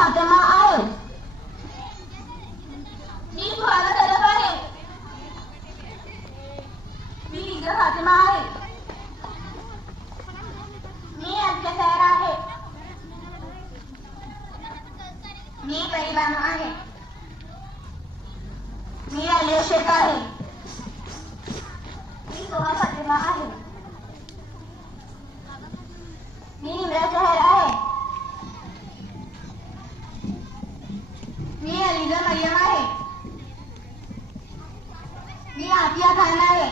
फातिमा आहे. मी सुहाना तरफ आहे. मी लीजा फातिमा आहे. मी अल्कसैर आहे. मी परिबानो आहे. मी आलिया शेख आहे. मी सोहा फातिमा आहे. मी निम्रा जहर आहे. मी अलीजा मरियम आहे. मी आतिया खान आहे.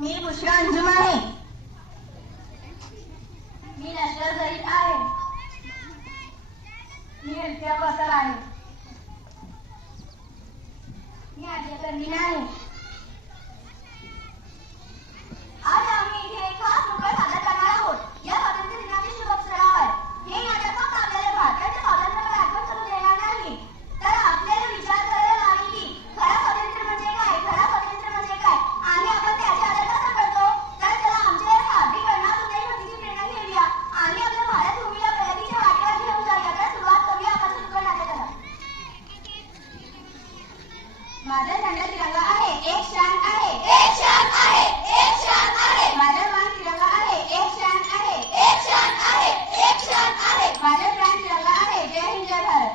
मी बुशरा अंजुम आहे. मी नशरा जहीद आहे. मी अल्फिया कौसर आहे. मी आतिया तन्वीन आहे. आज आम्ही इथे एक खास नुक्कड सादर करणार आहोत. या स्वातंत्र्य दिनाच्या शुभ अवसरावर हे नाटक फक्त आपल्याला भारताच्या स्वातंत्र्यावर आठवण करून देणार नाही, तर आपल्याला विचार करायला लावेल की खरा स्वातंत्र्य म्हणजे काय, खरा स्वातंत्र्य म्हणजे काय आणि आपण त्याचे आदर कसा करतो. तर चला आमच्या या सादरीकरणातून देशभक्तीची प्रेरणा घेऊया आणि आपल्या भारत भूमीला प्रगतीच्या वाटेवर घेऊन जाऊया. तर सुरुवात करूया आपण नुक्कड नाटकाला. माझा झेंडा तिरंगा आहे, एक शान आहे, एक शान आहे, एक शान आहे. माझा मान तिरंगा आहे, एक शान आहे, एक शान आहे, एक शान आहे. माझा प्राण तिरंगा आहे. जय हिंद जय भारत.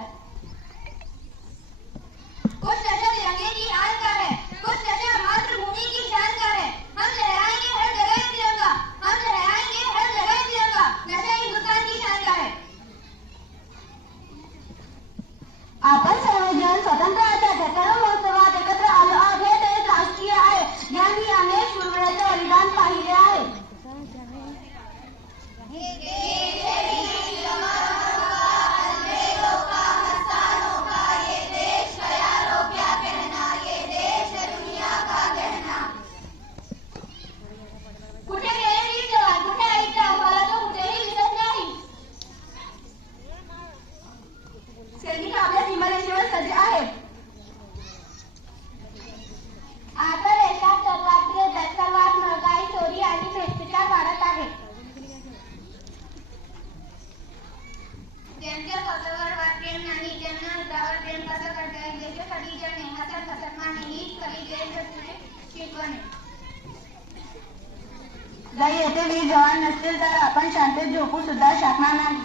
कुछ नशा तिरंगे की आन का है, कुछ नशा मातृभूमि की शान का है. हम लहराएंगे हर जगह तिरंगा, हम लहराएंगे हर जगह तिरंगा. नशा हिंदुस्तान की शान का है. आपण सर्वजण स्वातंत्र्याच्या 73 महोत्सवात एकत्र आलो आहोत. हे देश राष्ट्रीय आहे. यांनी अनेक शूरवीरांचे बलिदान पाहिले आहे. कुठे गेले वीर जवान, कुठे आईचा आम्हाला तो कुठेही दिसत नाही. सैनिक आपल्या सीमारेषेवर सज्ज आहेत. आता देशात सर्वात्र सर्वात महागाई, चोरी आणि भ्रष्टाचार वाढत आहे. ज्यांच्या स्वतःवर प्रेम नाही त्यांना इतरांवर प्रेम कसं करता येईल. देशासाठी जगणे हसत हसत माने हीच खरी देशभक्तीची शिकवण. जर येथे वीर जवान नसतील तर आपण शांतीत झोपू सुद्धा शकणार नाही.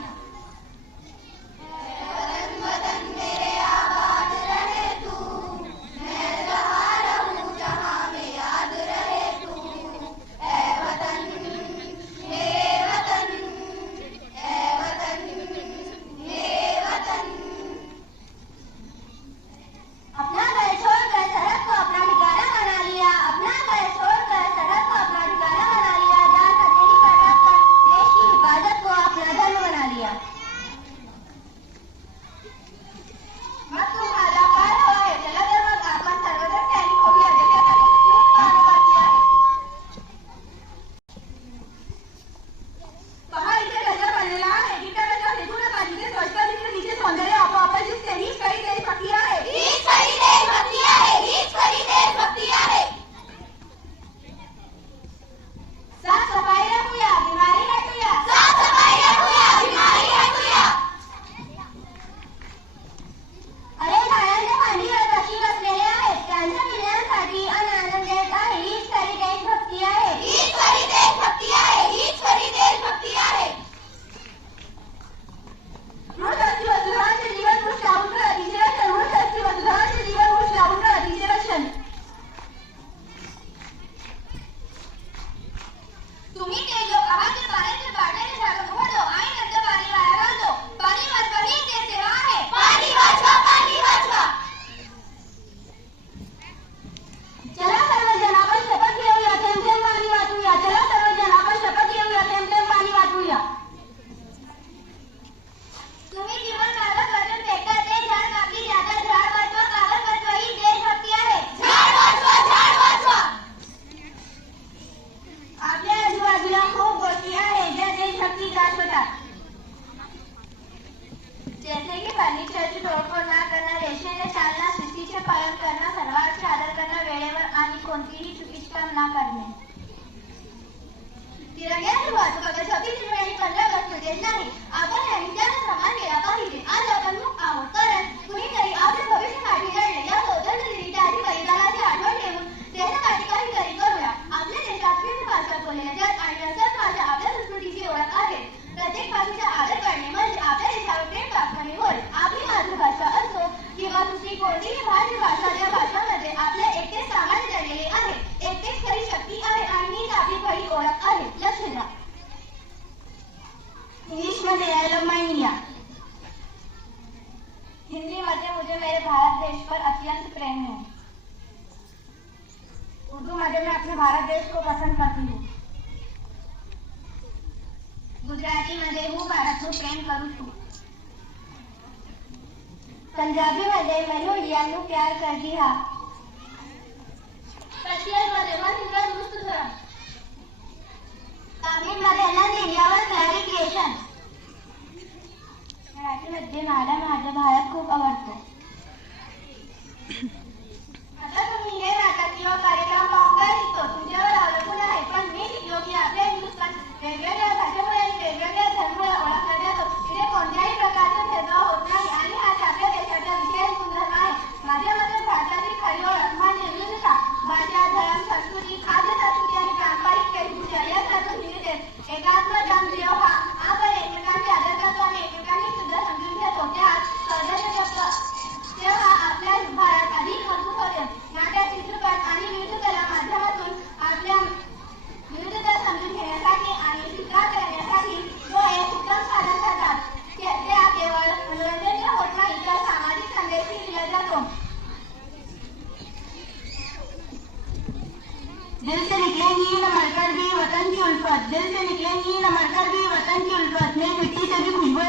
कोणतीही चुकीची काम न करणे. तिरंग्याची वाहतूक अगर 26 जानेवारी 15 ऑगस्ट मध्ये नाही. आपण या विचाराचा सन्मान केला में डायलॉग माइन लिया। हिंदी में मुझे मेरे भारत देश पर अत्यंत प्रेम है। उर्दू में मैं अपने भारत देश को पसंद करती हूँ। गुजराती मध्ये हूँ भारतનું प्रेम करूँ છું। पंजाबी मध्ये मैंने इंडियाનું प्यार करती हा। पर्शियन मध्ये मन इंडिया दुरुस्त धरा। तमिळ मध्ये नंद इंडियावर क्लॅरिफिकेशन। मराठी मध्ये मला माझा भारत खूप आवडतो। आता तुम्ही हे नाटक किंवा कार्यक्रम पाहून काय शिकतो तुमच्यावर अवलंबून आहे, पण मी शिकलो की आपल्या हिंदुस्थान वेगवेगळ्या भाषेमुळे आणि वेगवेगळ्या धर्मामुळे ओळखला जातो। इथे कोणत्याही प्रकारचा भेदभाव होत नाही आणि हाच आपल्या देशाचा विशेष गुणधर्म आहे। माझ्या मते भारताची खरी ओळख म्हणजे विविधता, भाषा, धर्म, संस्कृती, खाद्य संस्कृती आणि पारंपरिक वेशभूषा यासारखं विविधतेत एकात्म जन जीव हा आपण एकमेकांचे आदर करतो आणि एकमेकांनी सुद्धा समजून घेतो। त्यात सौजन्य तेव्हा आपल्या भारत अधिक मजबूत होते। नाटक, चित्रपट आणि विविध कला माध्यमातून आपल्या विविधता समजून घेण्यासाठी आणि स्वीकार करण्यासाठी तो एक उत्तम साधन ठरतात। त्या केवळ मनोरंजन होत नाही तर सामाजिक संदेशही दिला जातो। दिल से निकलेंगी न मरकर भी वतन की उल्फत, दिल से निकलेंगी न मरकर भी वतन की उल्फत में मिट्टी से भी खुशबू